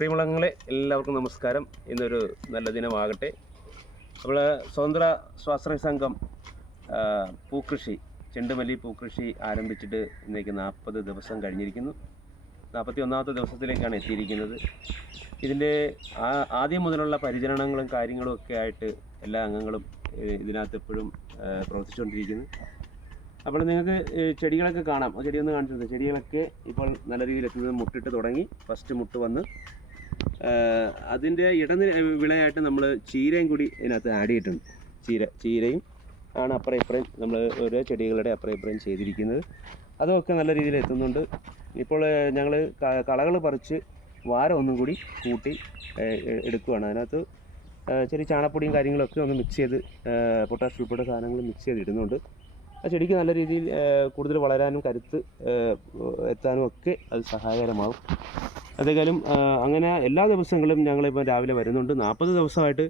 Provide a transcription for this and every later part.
പ്രിയമുളങ്ങളെ എല്ലാവർക്കും നമസ്കാരം. ഇന്നൊരു നല്ല ദിനമാകട്ടെ. നമ്മൾ സ്വതന്ത്ര സ്വാശ്രയ സംഘം പൂക്കൃഷി ചെണ്ടുമല്ലി പൂക്കൃഷി ആരംഭിച്ചിട്ട് ഇന്നേക്ക് 40 ദിവസം കഴിഞ്ഞിരിക്കുന്നു. 41ാമത്തെ ദിവസത്തിലേക്കാണ് എത്തിയിരിക്കുന്നത്. ഇതിൻ്റെ ആദ്യം മുതലുള്ള പരിചരണങ്ങളും കാര്യങ്ങളും ഒക്കെ ആയിട്ട് എല്ലാ അംഗങ്ങളും ഇതിനകത്ത് എപ്പോഴും പ്രവർത്തിച്ചുകൊണ്ടിരിക്കുന്നു. അപ്പോൾ നിങ്ങൾക്ക് ചെടികളൊക്കെ കാണാം. ആ ചെടിയൊന്ന് കാണിച്ചത് ചെടികളൊക്കെ ഇപ്പോൾ നല്ല രീതിയിൽ എത്തുന്നത് മുട്ടിട്ട് തുടങ്ങി. ഫസ്റ്റ് മുട്ട് വന്ന് അതിൻ്റെ വിളയായിട്ട് നമ്മൾ ചീരയും കൂടി ഇതിനകത്ത് ആഡ് ചെയ്തിട്ടുണ്ട്. ചീരയും ആണ് അപ്പുറം ഇപ്പുറം നമ്മൾ ഓരോ ചെടികളുടെ അപ്പുറം ഇപ്പുറം ചെയ്തിരിക്കുന്നത്. അതൊക്കെ നല്ല രീതിയിൽ എത്തുന്നുണ്ട്. ഇപ്പോൾ ഞങ്ങൾ കളകൾ പറിച്ച് വാരം ഒന്നും കൂടി കൂട്ടി എടുക്കുകയാണ്. അതിനകത്ത് ചെറിയ ചാണപ്പൊടിയും കാര്യങ്ങളൊക്കെ ഒന്ന് മിക്സ് ചെയ്ത് പൊട്ടാഷ് ഉൾപ്പെടെ സാധനങ്ങൾ മിക്സ് ചെയ്ത് ഇടുന്നുണ്ട്. ആ ചെടിക്ക് നല്ല രീതിയിൽ കൂടുതൽ വളരാനും കരുത്ത് എത്താനും ഒക്കെ അത് സഹായകരമാകും. അതേക്കാളും അങ്ങനെ എല്ലാ ദിവസങ്ങളും ഞങ്ങളിപ്പോൾ രാവിലെ വരുന്നുണ്ട്. 40 ദിവസമായിട്ട്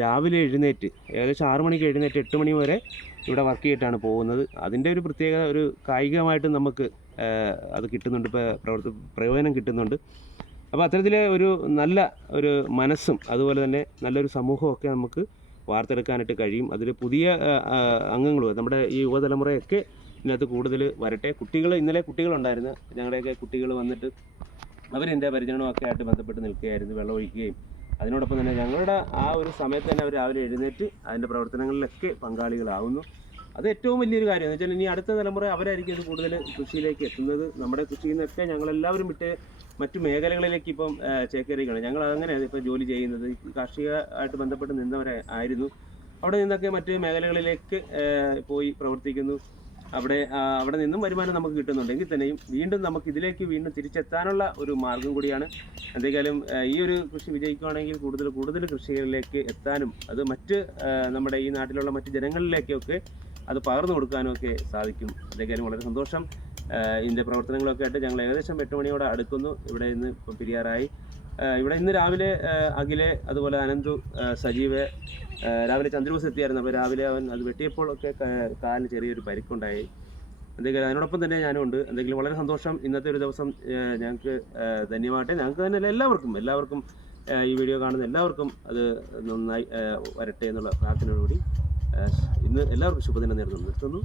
രാവിലെ എഴുന്നേറ്റ് ഏകദേശം 6 മണിക്ക് എഴുന്നേറ്റ് 8 മണി വരെ ഇവിടെ വർക്ക് ചെയ്തിട്ടാണ് പോകുന്നത്. അതിൻ്റെ ഒരു പ്രത്യേക ഒരു കായികമായിട്ട് നമുക്ക് അത് കിട്ടുന്നുണ്ട്, ഇപ്പോൾ പ്രയോജനം കിട്ടുന്നുണ്ട്. അപ്പോൾ അത്തരത്തിലെ ഒരു നല്ല ഒരു മനസ്സും അതുപോലെ തന്നെ നല്ലൊരു സമൂഹമൊക്കെ നമുക്ക് വാർത്തെടുക്കാനായിട്ട് കഴിയും. അതിൽ പുതിയ അംഗങ്ങളും നമ്മുടെ ഈ യുവതലമുറയൊക്കെ ഇതിനകത്ത് കൂടുതൽ വരട്ടെ. ഇന്നലെ കുട്ടികളുണ്ടായിരുന്നു. ഞങ്ങളുടെയൊക്കെ കുട്ടികൾ വന്നിട്ട് അവരെൻ്റെ പരിചരണമൊക്കെ ആയിട്ട് ബന്ധപ്പെട്ട് നിൽക്കുകയായിരുന്നു. വെള്ളം ഒഴിക്കുകയും അതിനോടൊപ്പം തന്നെ ഞങ്ങളുടെ ആ ഒരു സമയത്ത് തന്നെ അവർ രാവിലെ എഴുന്നേറ്റ് അതിൻ്റെ പ്രവർത്തനങ്ങളിലൊക്കെ പങ്കാളികളാവുന്നു. അത് ഏറ്റവും വലിയൊരു കാര്യം എന്ന് വെച്ചാൽ ഇനി അടുത്ത തലമുറ അവരായിരിക്കും ഇത് കൂടുതൽ കൃഷിയിലേക്ക് എത്തുന്നത്. നമ്മുടെ കൃഷിയിൽ നിന്നൊക്കെ ഞങ്ങളെല്ലാവരും വിട്ട് മറ്റു മേഖലകളിലേക്ക് ഇപ്പം ചേക്കേറിയാണ്. ഞങ്ങൾ അങ്ങനെയാണ് ഇപ്പോൾ ജോലി ചെയ്യുന്നത്. കാർഷികമായിട്ട് ബന്ധപ്പെട്ട് നിന്നവരായിരുന്നു. അവിടെ നിന്നൊക്കെ മറ്റ് മേഖലകളിലേക്ക് പോയി പ്രവർത്തിക്കുന്നു. അവിടെ നിന്നും വരുമാനം നമുക്ക് കിട്ടുന്നുണ്ടെങ്കിൽ തന്നെയും വീണ്ടും നമുക്ക് ഇതിലേക്ക് വീണ്ടും തിരിച്ചെത്താനുള്ള ഒരു മാർഗം കൂടിയാണ്. എന്തെങ്കിലും ഈ ഒരു കൃഷി വിജയിക്കുകയാണെങ്കിൽ കൂടുതൽ കൃഷികളിലേക്ക് എത്താനും അത് മറ്റ് നമ്മുടെ ഈ നാട്ടിലുള്ള മറ്റ് ജനങ്ങളിലേക്കൊക്കെ അത് പകർന്നു കൊടുക്കാനും ഒക്കെ സാധിക്കും. എന്തെങ്കിലും വളരെ സന്തോഷം. ഇതിൻ്റെ പ്രവർത്തനങ്ങളൊക്കെ ആയിട്ട് ഞങ്ങൾ ഏകദേശം 8 മണിയോടെ അടുക്കുന്നു. ഇവിടെ ഇന്ന് ഇപ്പം പിരിയാറായി. ഇവിടെ ഇന്ന് രാവിലെ അഖിലെ അതുപോലെ അനന്തു സജീവ് രാവിലെ ചന്ദ്രബോസ് എത്തിയായിരുന്നു. അപ്പോൾ രാവിലെ അവൻ അത് വെട്ടിയപ്പോഴൊക്കെ കാലിന് ചെറിയൊരു പരിക്കുണ്ടായി. എന്തെങ്കിലും അതിനോടൊപ്പം തന്നെ ഞാനും ഉണ്ട്. എന്തെങ്കിലും വളരെ സന്തോഷം. ഇന്നത്തെ ഒരു ദിവസം ഞങ്ങൾക്ക് ധന്യമാകട്ടെ. ഞങ്ങൾക്ക് തന്നെ എല്ലാവർക്കും ഈ വീഡിയോ കാണുന്ന എല്ലാവർക്കും അത് നന്നായി വരട്ടെ എന്നുള്ള പ്രാർത്ഥനയോടുകൂടി ഇന്ന് എല്ലാവർക്കും ശുഭദിനം നിർത്തുന്നു.